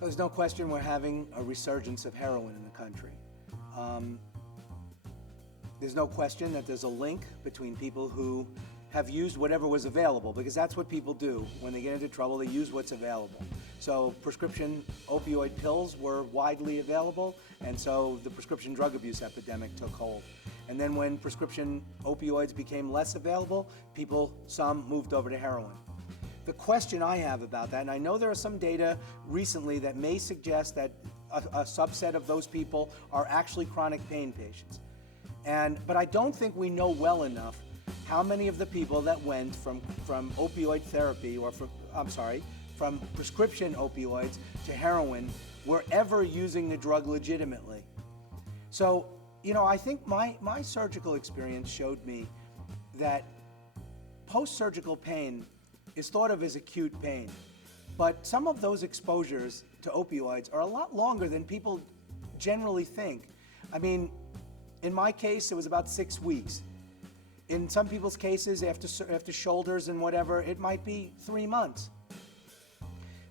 So there's no question we're having a resurgence of heroin in the country. There's no question that there's a link between people who have used whatever was available, because that's what people do. When they get into trouble, they use what's available. So prescription opioid pills were widely available, and so the prescription drug abuse epidemic took hold. And then when prescription opioids became less available, some moved over to heroin. The question I have about that, and I know there are some data recently that may suggest that a subset of those people are actually chronic pain patients. But I don't think we know well enough how many of the people that went from opioid therapy, from prescription opioids to heroin were ever using the drug legitimately. So, I think my surgical experience showed me that post-surgical pain is thought of as acute pain. But some of those exposures to opioids are a lot longer than people generally think. I mean, in my case, it was about 6 weeks. In some people's cases, after shoulders and whatever, it might be 3 months.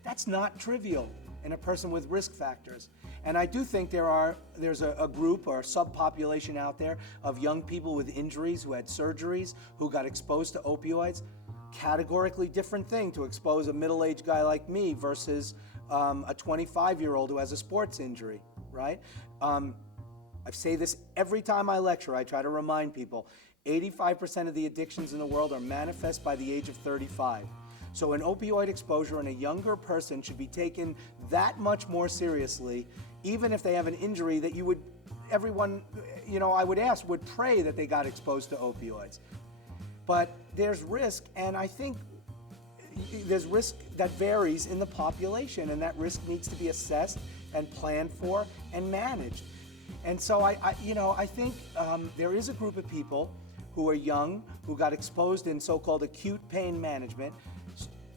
That's not trivial in a person with risk factors. And I do think there's a group or a subpopulation out there of young people with injuries who had surgeries, who got exposed to opioids. Categorically different thing to expose a middle-aged guy like me versus a 25-year-old who has a sports injury, right? I say this every time I lecture. I try to remind people, 85% of the addictions in the world are manifest by the age of 35. So an opioid exposure in a younger person should be taken that much more seriously, even if they have an injury that everyone, I would ask, would pray that they got exposed to opioids. But there's risk, and I think there's risk that varies in the population, and that risk needs to be assessed and planned for and managed. And so I think there is a group of people who are young, who got exposed in so-called acute pain management,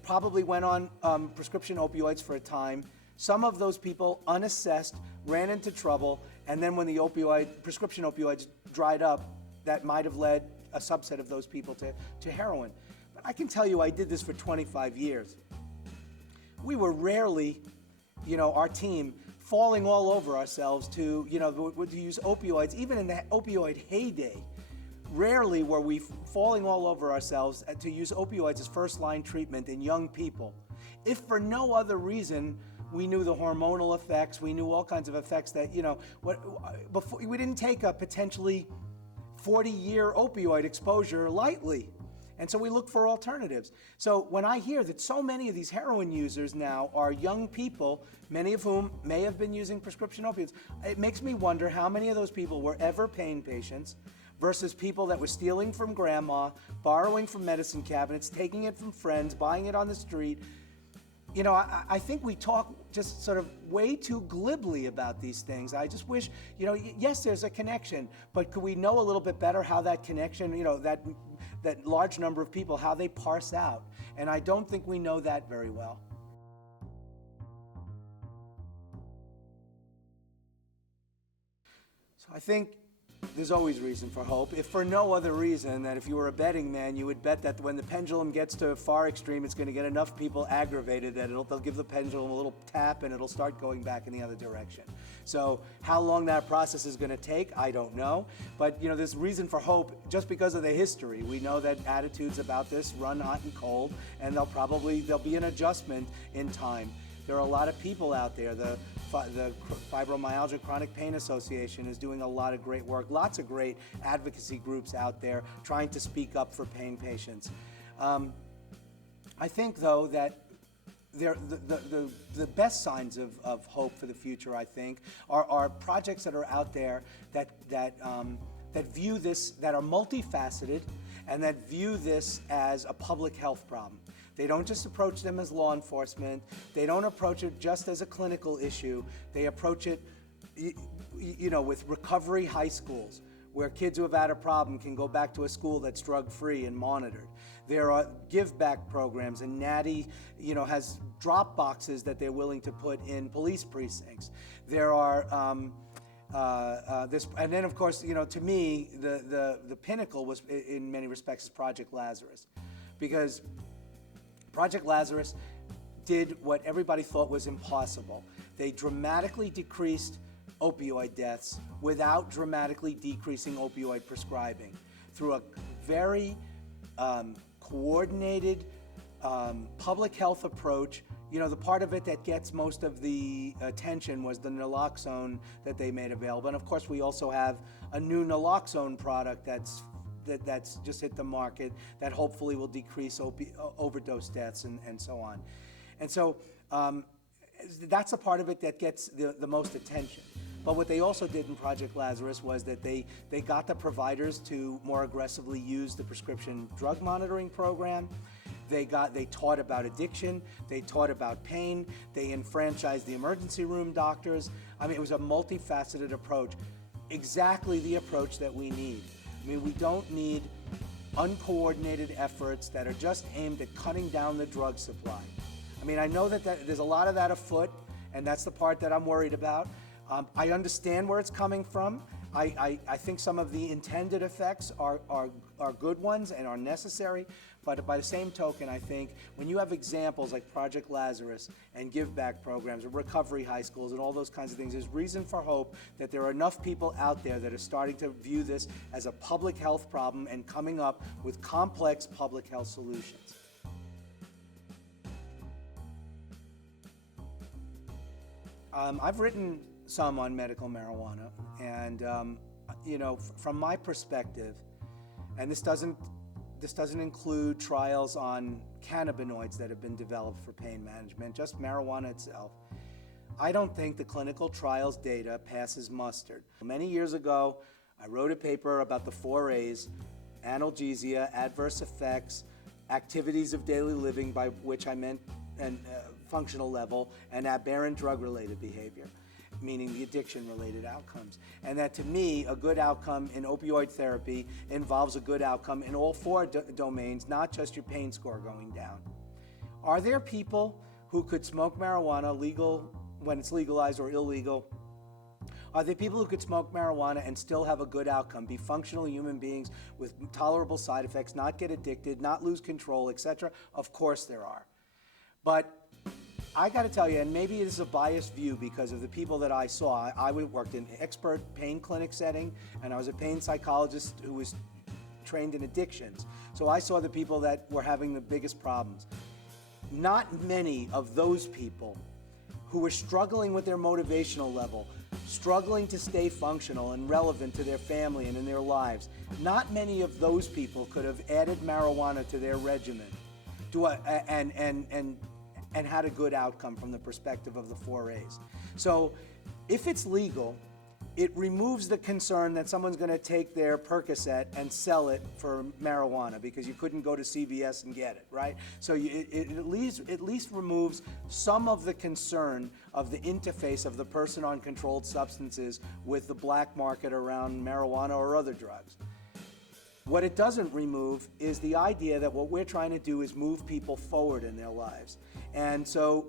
probably went on prescription opioids for a time. Some of those people, unassessed, ran into trouble, and then when the prescription opioids dried up, that might have led a subset of those people to heroin. But I can tell you, I did this for 25 years. We were rarely, our team, falling all over ourselves to use opioids, even in the opioid heyday. Rarely were we falling all over ourselves to use opioids as first-line treatment in young people. If for no other reason, we knew the hormonal effects, we knew all kinds of effects that, before we didn't take a potentially 40-year opioid exposure lightly. And so we look for alternatives. So when I hear that so many of these heroin users now are young people, many of whom may have been using prescription opiates, it makes me wonder how many of those people were ever pain patients versus people that were stealing from grandma, borrowing from medicine cabinets, taking it from friends, buying it on the street. I think we talk just sort of way too glibly about these things. I just wish, yes, there's a connection, but could we know a little bit better how that connection, that large number of people, how they parse out? And I don't think we know that very well. So I think there's always reason for hope, if for no other reason that if you were a betting man, you would bet that when the pendulum gets to a far extreme, it's going to get enough people aggravated that they'll give the pendulum a little tap and it'll start going back in the other direction. So how long that process is going to take, I don't know. But there's reason for hope just because of the history. We know that attitudes about this run hot and cold, and there'll be an adjustment in time. There are a lot of people out there. The Fibromyalgia Chronic Pain Association is doing a lot of great work. Lots of great advocacy groups out there trying to speak up for pain patients. I think, though, that the best signs of hope for the future, I think, are projects that are out there that view this, that are multifaceted, and that view this as a public health problem. They don't just approach them as law enforcement. They don't approach it just as a clinical issue. They approach it, with recovery high schools, where kids who have had a problem can go back to a school that's drug-free and monitored. There are give-back programs, and Natty, has drop boxes that they're willing to put in police precincts. There are and then of course, to me, the pinnacle was, in many respects, Project Lazarus, because Project Lazarus did what everybody thought was impossible. They dramatically decreased opioid deaths without dramatically decreasing opioid prescribing through a very coordinated public health approach. You know, the part of it that gets most of the attention was the naloxone that they made available. And of course, we also have a new naloxone product that's just hit the market that hopefully will decrease overdose deaths and so on. And so that's the part of it that gets the most attention. But what they also did in Project Lazarus was that they got the providers to more aggressively use the prescription drug monitoring program. They taught about addiction, they taught about pain, they enfranchised the emergency room doctors. I mean, it was a multifaceted approach, exactly the approach that we need. I mean, we don't need uncoordinated efforts that are just aimed at cutting down the drug supply. I mean, I know that there's a lot of that afoot, and that's the part that I'm worried about. I understand where it's coming from. I think some of the intended effects are good ones and are necessary, but by the same token, I think when you have examples like Project Lazarus and give back programs and recovery high schools and all those kinds of things, there's reason for hope that there are enough people out there that are starting to view this as a public health problem and coming up with complex public health solutions. I've written some on medical marijuana, and you know, from my perspective, and this doesn't include trials on cannabinoids that have been developed for pain management, just marijuana itself. I don't think the clinical trials data passes muster. Many years ago, I wrote a paper about the 4 A's: analgesia, adverse effects, activities of daily living, by which I meant functional level, and aberrant drug-related behavior, meaning the addiction-related outcomes. And that, to me, a good outcome in opioid therapy involves a good outcome in all 4 domains, not just your pain score going down. Are there people who could smoke marijuana legal when it's legalized or illegal? Are there people who could smoke marijuana and still have a good outcome, be functional human beings with tolerable side effects, not get addicted, not lose control, etc.? Of course there are. But I got to tell you, and maybe it is a biased view because of the people that I saw. I worked in an expert pain clinic setting, and I was a pain psychologist who was trained in addictions. So I saw the people that were having the biggest problems. Not many of those people who were struggling with their motivational level, struggling to stay functional and relevant to their family and in their lives, not many of those people could have added marijuana to their regimen and had a good outcome from the perspective of the 4 A's. So if it's legal, it removes the concern that someone's going to take their Percocet and sell it for marijuana because you couldn't go to CVS and get it, right? So it at least removes some of the concern of the interface of the person on controlled substances with the black market around marijuana or other drugs. What it doesn't remove is the idea that what we're trying to do is move people forward in their lives. And so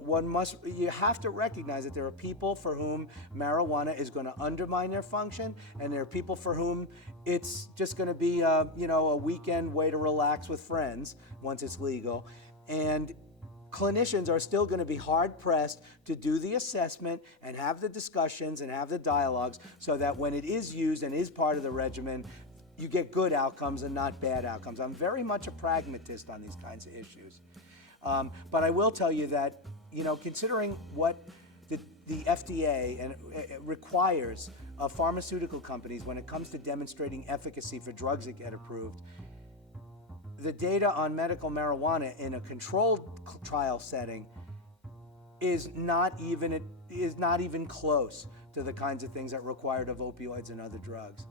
you have to recognize that there are people for whom marijuana is going to undermine their function, and there are people for whom it's just going to be a weekend way to relax with friends once it's legal. And clinicians are still going to be hard-pressed to do the assessment and have the discussions and have the dialogues so that when it is used and is part of the regimen, you get good outcomes and not bad outcomes. I'm very much a pragmatist on these kinds of issues. But I will tell you that, considering what the FDA requires of pharmaceutical companies when it comes to demonstrating efficacy for drugs that get approved, the data on medical marijuana in a controlled trial setting is not even close to the kinds of things that are required of opioids and other drugs.